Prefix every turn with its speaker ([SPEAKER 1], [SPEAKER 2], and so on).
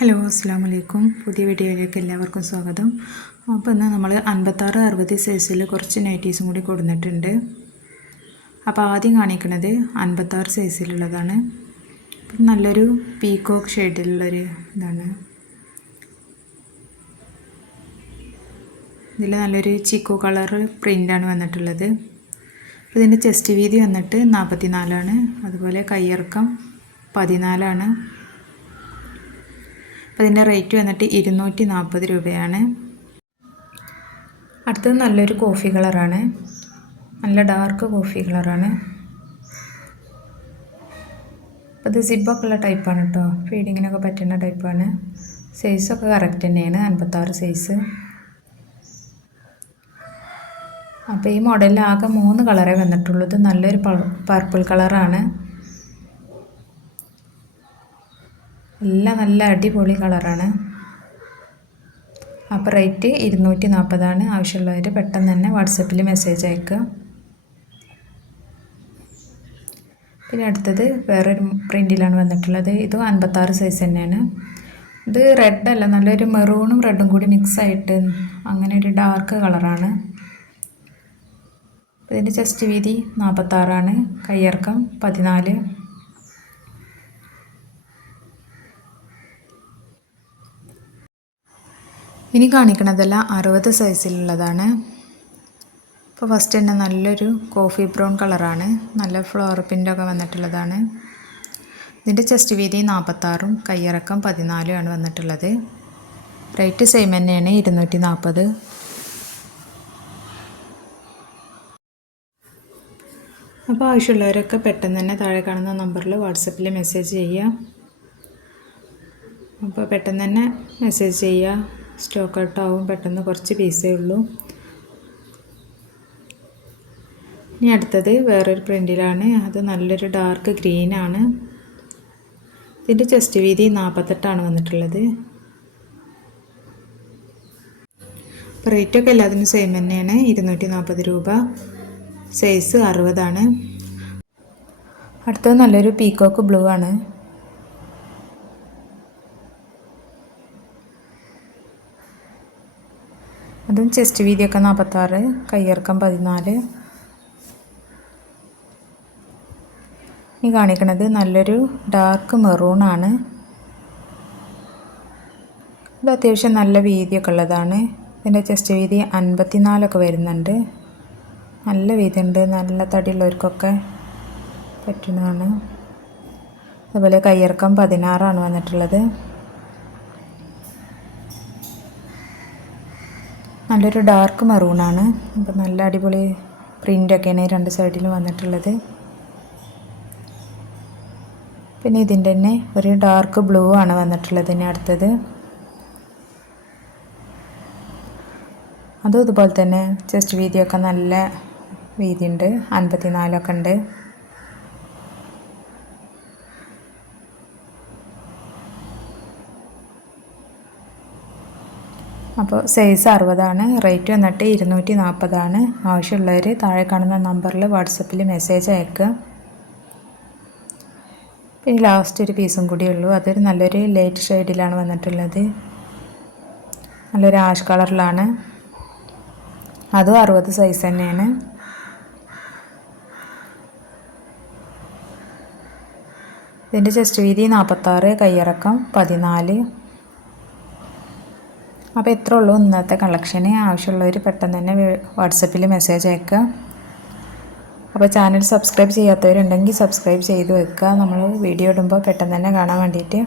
[SPEAKER 1] Hello അസ്സാം വലൈക്കും പുതിയ വീഡിയോയിലേക്ക് എല്ലാവർക്കും സ്വാഗതം. അപ്പോൾ ഇന്ന് നമ്മൾ അൻപത്താറ് അറുപത് സൈസിൽ കുറച്ച് നൈറ്റീസും കൂടി കൊടുത്തിട്ടുണ്ട് അപ്പോൾ ആദ്യം കാണിക്കുന്നത് അൻപത്താറ് സൈസിലുള്ളതാണ്. നല്ലൊരു പീകോക്ക് ഷെയ്ഡിലുള്ളൊരു ഇതാണ്. ഇതിൽ നല്ലൊരു ചിക്കോ കളർ പ്രിന്റാണ് വന്നിട്ടുള്ളത്. അപ്പോൾ ഇതിന്റെ ചെസ്റ്റ് വീതി വന്നിട്ട് നാൽപ്പത്തി നാലാണ് അതുപോലെ കയ്യിറക്കം പതിനാലാണ്. അപ്പോൾ ഇതിന്റെ റേറ്റ് വന്നിട്ട് ഇരുന്നൂറ്റി നാൽപ്പത് രൂപയാണ്. അടുത്തത് നല്ലൊരു കോഫി കളറാണ്. നല്ല ഡാർക്ക് കോഫി കളറാണ്. അപ്പോൾ ഇത് സിബൊക്കെ ഉള്ള ടൈപ്പാണ് കേട്ടോ ഫീഡിങ്ങിനൊക്കെ പറ്റുന്ന ടൈപ്പാണ്. സൈസൊക്കെ കറക്റ്റ് തന്നെയാണ് അൻപത്താറ് സൈസ്. അപ്പോൾ ഈ മോഡലിൽ ആകെ മൂന്ന് കളറേ വന്നിട്ടുള്ളൂ. ഇത് നല്ലൊരു പർപ്പിൾ കളറാണ്. എല്ലാം നല്ല അടിപൊളി കളറാണ്. അപ്പോൾ റേറ്റ് ഇരുന്നൂറ്റി നാൽപ്പതാണ് ആവശ്യമുള്ളവർ പെട്ടെന്ന് തന്നെ വാട്സപ്പിൽ മെസ്സേജ് അയക്കുക പിന്നെ അടുത്തത് വേറൊരു പ്രിന്റിലാണ് വന്നിട്ടുള്ളത്. ഇതും അൻപത്താറ് സൈസ് തന്നെയാണ്. ഇത് റെഡ് അല്ല നല്ലൊരു മെറൂണും റെഡും കൂടി മിക്സ് ആയിട്ട് അങ്ങനെ ഒരു ഡാർക്ക് കളറാണ്. ഇതിന്റെ ചെസ്റ്റ് വീതി നാൽപ്പത്താറാണ് കയ്യിറക്കം പതിനാല്. ഇനി കാണിക്കണതെല്ലാം അറുപത് സൈസിലുള്ളതാണ് ഇപ്പോൾ ഫസ്റ്റ് തന്നെ നല്ലൊരു കോഫി ബ്രൗൺ കളറാണ് നല്ല ഫ്ലോർ പ്രിന്റൊക്കെ വന്നിട്ടുള്ളതാണ്. ഇതിന്റെ ചെസ്റ്റ് വീതി നാൽപ്പത്താറും കയ്യിറക്കം പതിനാലും ആണ് വന്നിട്ടുള്ളത്. റേറ്റ് സെയിം തന്നെയാണ് ഇരുന്നൂറ്റി നാൽപ്പത് അപ്പോൾ ആവശ്യമുള്ളവരൊക്കെ പെട്ടെന്ന് തന്നെ താഴെ കാണുന്ന നമ്പറിൽ വാട്സപ്പിൽ മെസ്സേജ് ചെയ്യുക. അപ്പോൾ പെട്ടെന്ന് തന്നെ മെസ്സേജ് ചെയ്യുക. സ്റ്റോക്ക് ഔട്ട് ആവും. പെട്ടെന്ന് കുറച്ച് പീസേ ഉള്ളൂ. ഇനി അടുത്തത് വേറൊരു പ്രിന്റിലാണ് അത് നല്ലൊരു ഡാർക്ക് ഗ്രീനാണ് ഇതിന്റെ ചെസ്റ്റ് വീതി നാൽപ്പത്തെട്ടാണ് വന്നിട്ടുള്ളത്. റേറ്റൊക്കെ എല്ലാത്തിനും സെയിം തന്നെയാണ്. ഇരുന്നൂറ്റി നാൽപ്പത് രൂപ. സൈസ് അറുപതാണ്. അടുത്തത് നല്ലൊരു പീക്കോക്ക് ബ്ലൂ ആണ്. അതും ചെസ്റ്റ് വീതിയൊക്കെ നാൽപ്പത്താറ് കയ്യിറക്കം പതിനാല്. ഈ കാണിക്കണത് നല്ലൊരു ഡാർക്ക് മെറൂണാണ് ഇത് അത്യാവശ്യം നല്ല വീതിയൊക്കെ ഉള്ളതാണ്. ഇതിന്റെ ചെസ്റ്റ് വീതി അൻപത്തിനാലൊക്കെ വരുന്നുണ്ട്. നല്ല വീതിയുണ്ട് നല്ല തടിയുള്ളവർക്കൊക്കെ പറ്റുന്നതാണ്. അതുപോലെ കയ്യിറക്കം പതിനാറാണ് വന്നിട്ടുള്ളത്. നല്ലൊരു ഡാർക്ക് മറൂണാണ് അപ്പോൾ നല്ല അടിപൊളി പ്രിന്റൊക്കെയാണ് രണ്ട് സൈഡിലും വന്നിട്ടുള്ളത്. പിന്നെ ഇതിന്റെ തന്നെ ഒരു ഡാർക്ക് ബ്ലൂ ആണ് വന്നിട്ടുള്ളത് ഇനി അടുത്തത്. അതും ഇതുപോലെ തന്നെ ചെസ്റ്റ് വീതിയൊക്കെ നല്ല വീതിയുണ്ട്. അൻപത്തിനാലൊക്കെ ഉണ്ട്. അപ്പോൾ സൈസ് അറുപതാണ് റേറ്റ് വന്നിട്ട് ഇരുന്നൂറ്റി നാൽപ്പതാണ് ആവശ്യമുള്ളവർ താഴെ കാണുന്ന നമ്പറിൽ വാട്സപ്പിൽ മെസ്സേജ് അയക്കുക പിന്നെ ലാസ്റ്റ് ഒരു പീസും കൂടിയുള്ളൂ അതൊരു നല്ലൊരു ലൈറ്റ് ഷെയ്ഡിലാണ് വന്നിട്ടുള്ളത്. നല്ലൊരു ആഷ് കളറിലാണ് അതും അറുപത് സൈസ് തന്നെയാണ്. ഇതിന്റെ ചെസ്റ്റ് വീതി നാൽപ്പത്താറ് കയ്യിറക്കം പതിനാല്. അപ്പോൾ എത്ര ഉള്ളൂ ഇന്നത്തെ കളക്ഷന് ആവശ്യമുള്ളവർ പെട്ടെന്ന് തന്നെ വാട്സപ്പിൽ മെസ്സേജ് അയക്കുക. അപ്പോൾ ചാനൽ സബ്സ്ക്രൈബ് ചെയ്യാത്തവരുണ്ടെങ്കിൽ സബ്സ്ക്രൈബ് ചെയ്ത് വെക്കുക. നമ്മൾ വീഡിയോ ഇടുമ്പോൾ പെട്ടെന്ന് തന്നെ കാണാൻ വേണ്ടിയിട്ട്.